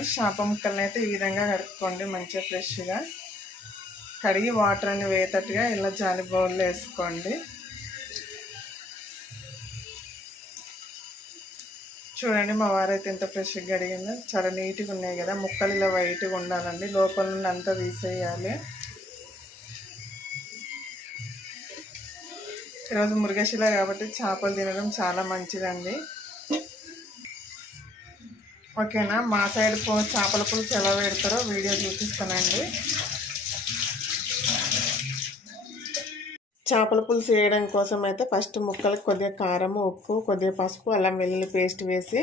Friends, చేప ముక్కల్ని అయితే ఈ విధంగా కడుక్కోండి. మంచిగా ఫ్రెష్గా కడిగి వాటర్ అన్ని వేతట్టుగా ఇలా జాలి బౌల్లో వేసుకోండి. చూడండి, మా వారైతే ఎంత ఫ్రెష్గా కడిగిందో. చాలా నీట్గా ఉన్నాయి కదా ముక్కలు. ఇలా వైట్గా ఉండాలండి, లోపల నుండి అంతా తీసేయాలి. ఈరోజు మురుగశిల కాబట్టి చేపలు తినడం చాలా మంచిదండి. ఓకేనా? మా సైడ్ చేపల పులుసు ఎలా పెడతారో వీడియో చూపిస్తానండి. చేపల పులుసు వేయడం కోసం అయితే ఫస్ట్ ముక్కలకు కొద్దిగా కారం, ఉప్పు, కొద్దిగా పసుపు, అల్లం వెల్లుల్లి పేస్ట్ వేసి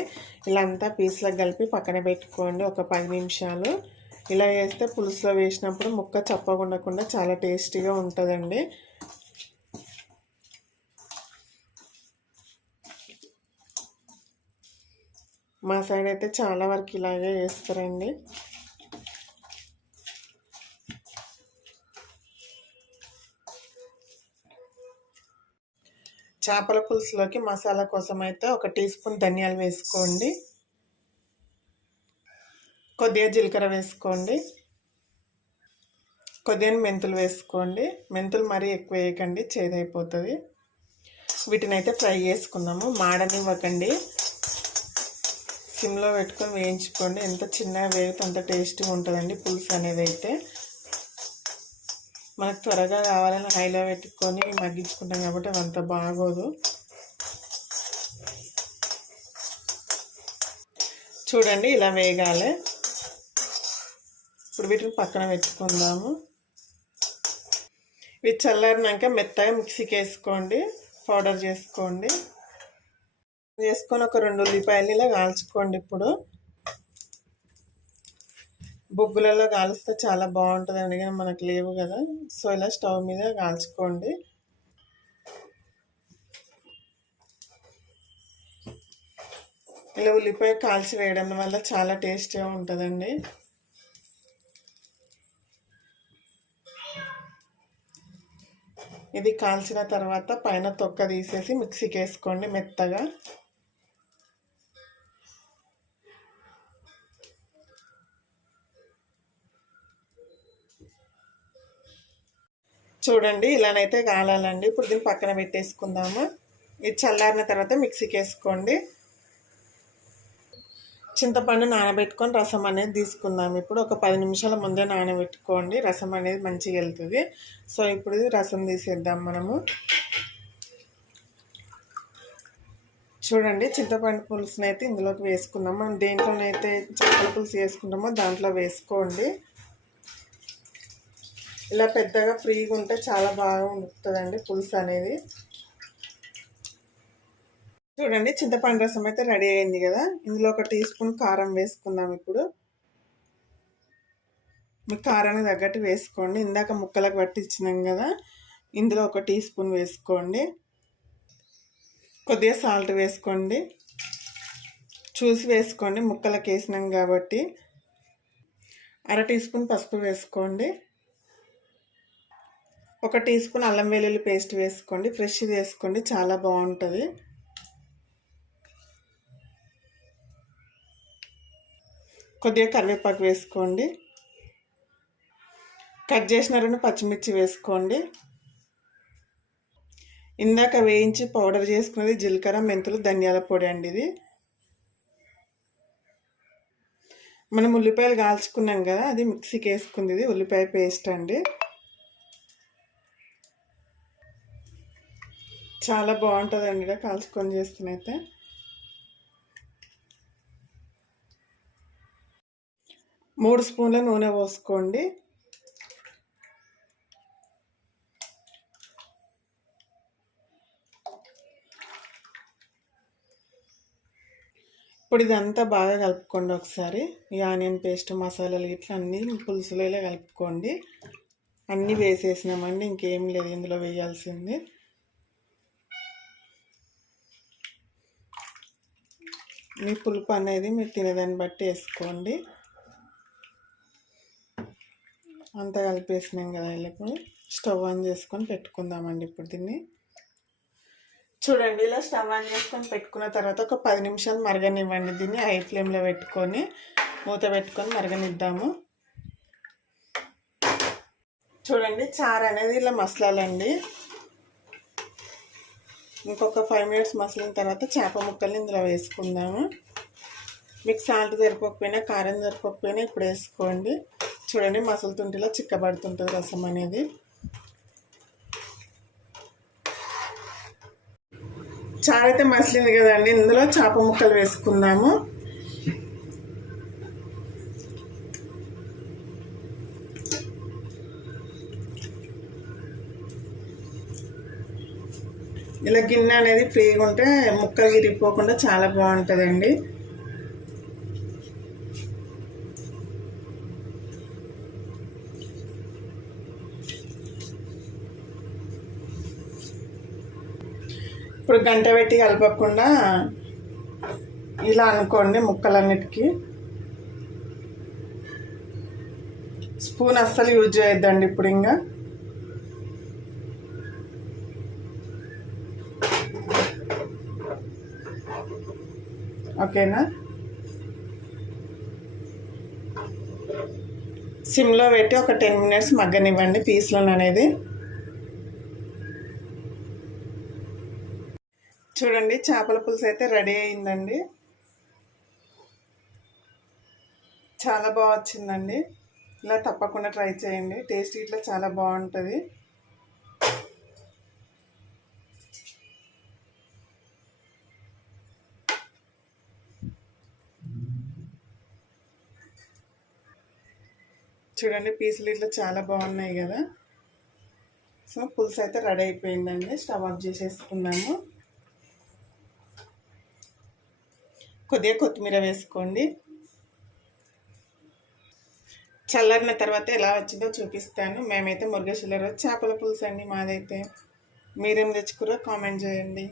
ఇలా అంతా పీస్లకు కలిపి పక్కన పెట్టుకోండి ఒక 10 నిమిషాలు. ఇలా వేస్తే పులుసులో వేసినప్పుడు ముక్క చప్పగా ఉండకుండా చాలా టేస్టీగా ఉంటుందండి. మా సైడ్ అయితే చాలా వరకు ఇలాగే వేస్తారండి. చేపల పులుసులోకి మసాలా కోసం అయితే 1 టీ స్పూన్ ధనియాలు వేసుకోండి. కొద్దిగా జీలకర్ర వేసుకోండి. కొద్దిగా మెంతులు వేసుకోండి. మెంతులు మరీ ఎక్కువ వేయకండి, చేదైపోతుంది. వీటిని అయితే ఫ్రై చేసుకుందాము. మాడనివ్వకండి, సిమ్లో పెట్టుకొని వేయించుకోండి. ఎంత చిన్నగా వేగితే అంత టేస్టీగా ఉంటుందండి పులుసు అనేది. అయితే మనకు త్వరగా కావాలని హైలో పెట్టుకొని మగ్గించుకుంటాం కాబట్టి అదంత బాగోదు. చూడండి, ఇలా వేగాలి. ఇప్పుడు వీటిని పక్కన పెట్టుకుందాము. ఇవి చల్లారినాక మెత్తగా మిక్సీకి వేసుకోండి, పౌడర్ చేసుకోండి. వేసుకొని ఒక 2 ఉల్లిపాయలు ఇలా కాల్చుకోండి. ఇప్పుడు బొగ్గులలో కాలుస్తే చాలా బాగుంటుందండి, కానీ మనకు లేవు కదా. సో ఇలా స్టవ్ మీద కాల్చుకోండి. ఇలా ఉల్లిపాయ కాల్చి వేయడం వల్ల చాలా టేస్టీగా ఉంటుందండి. ఇది కాల్చిన తర్వాత పైన తొక్క తీసేసి మిక్సీకి వేసుకోండి మెత్తగా. చూడండి, ఇలానైతే కాలాలండి. ఇప్పుడు దీన్ని పక్కన పెట్టేసుకుందాము. ఇది చల్లారిన తర్వాత మిక్సీకి వేసుకోండి. చింతపండు నానబెట్టుకొని రసం అనేది తీసుకుందాం. ఇప్పుడు ఒక 10 నిమిషాల ముందే నానబెట్టుకోండి, రసం అనేది మంచిగా వెళ్తుంది. సో ఇప్పుడు రసం తీసేద్దాం మనము. చూడండి, చింతపండు పులుసుని అయితే ఇందులోకి వేసుకుందాం. మనం దేంట్లోనైతే చేపల పులుసు వేసుకుంటామో దాంట్లో వేసుకోండి. ఇలా పెద్దగా ఫ్రీగా ఉంటే చాలా బాగా ఉంటుందండి పులుసు అనేది. చూడండి, చింతపండు రసం అయితే రెడీ అయింది కదా. ఇందులో 1 టీ స్పూన్ కారం వేసుకుందాం. ఇప్పుడు మీకు కారానికి తగ్గట్టు వేసుకోండి. ఇందాక ముక్కలకు పట్టించినాం కదా, ఇందులో 1 టీ స్పూన్ వేసుకోండి. కొద్దిగా సాల్ట్ వేసుకోండి, చూసి వేసుకోండి, ముక్కలకు వేసినాం కాబట్టి. 1/2 టీ స్పూన్ పసుపు వేసుకోండి. 1 టీ స్పూన్ అల్లం వెల్లుల్లి పేస్ట్ వేసుకోండి. ఫ్రెష్ వేసుకోండి, చాలా బాగుంటుంది. కొద్దిగా కరివేపాకు వేసుకోండి. కట్ చేసిన 2 పచ్చిమిర్చి వేసుకోండి. ఇందాక వేయించి పౌడర్ చేసుకున్నది జీలకర్ర, మెంతులు, ధనియాల పొడి అండి. ఇది మనం ఉల్లిపాయలు కాల్చుకున్నాం కదా, అది మిక్సీకి వేసుకుంది. ఇది ఉల్లిపాయ పేస్ట్ అండి. చాలా బాగుంటుందండి ఇలా కాల్చుకొని చేస్తున్నైతే. మూడు స్పూన్ల నూనె పోసుకోండి. ఇప్పుడు ఇదంతా బాగా కలుపుకోండి ఒకసారి. ఈ ఆనియన్ పేస్ట్, మసాలాలు ఇట్లా అన్నీ పులుసులో ఇలా కలుపుకోండి. అన్నీ వేసేసినామండి, ఇంకేం లేదు ఇందులో వేయాల్సింది. మీ పులుపు అనేది మీరు తినేదాన్ని బట్టి వేసుకోండి. అంతా కలిపేసినాం కదా. ఇలా స్టవ్ ఆన్ చేసుకొని పెట్టుకుందామండి. ఇప్పుడు దీన్ని చూడండి, ఇలా స్టవ్ ఆన్ చేసుకొని పెట్టుకున్న తర్వాత ఒక 10 నిమిషాలు మరగనివ్వండి. దీన్ని హై ఫ్లేమ్లో పెట్టుకొని మూత పెట్టుకొని మరగనిద్దాము. చూడండి చారు అనేది ఇలా మసలాలండి. ఇంకొక 5 మినిట్స్ మసలిన తర్వాత చేప ముక్కల్ని ఇందులో వేసుకుందాము. మీకు సాల్ట్ సరిపోకపోయినా కారం సరిపోకపోయినా ఇప్పుడు వేసుకోండి. చూడండి మసలుతుంటేలా చిక్కబడుతుంటుంది రసం అనేది. చారు అయితే మసలింది కదండి, ఇందులో చేప ముక్కలు వేసుకుందాము. ఇలా గిన్నె అనేది ఫ్రీగా ఉంటే ముక్కలు విరిగిపోకుండా చాలా బాగుంటుందండి. ఇప్పుడు గంట పెట్టి కలపకుండా ఇలా అనుకోండి. ముక్కలన్నిటికీ స్పూన్ అస్సలు యూజ్ చేయొద్దండి ఇప్పుడు. ఇంకా ఓకేనా. సిమ్లో పెట్టి ఒక 10 మినిట్స్ మగ్గనివ్వండి పీస్లను అనేది. చూడండి చేపల పులుసు అయితే రెడీ అయిందండి. చాలా బాగా వచ్చిందండి. ఇలా తప్పకుండా ట్రై చేయండి. టేస్ట్ ఇట్లా చాలా బాగుంటుంది. చూడండి పీసులు ఇట్లా చాలా బాగున్నాయి కదా. సో పులుసు అయితే రెడీ అయిపోయిందండి. స్టవ్ ఆఫ్ చేసేసుకున్నాము. కొద్దిగా కొత్తిమీర వేసుకోండి. చల్లారిన తర్వాత ఎలా వచ్చిందో చూపిస్తాను. మేమైతే మురుగశిల రోజు చేపల పులుసు అండి మాదైతే. మీరేం తెచ్చుకురో కామెంట్ చేయండి.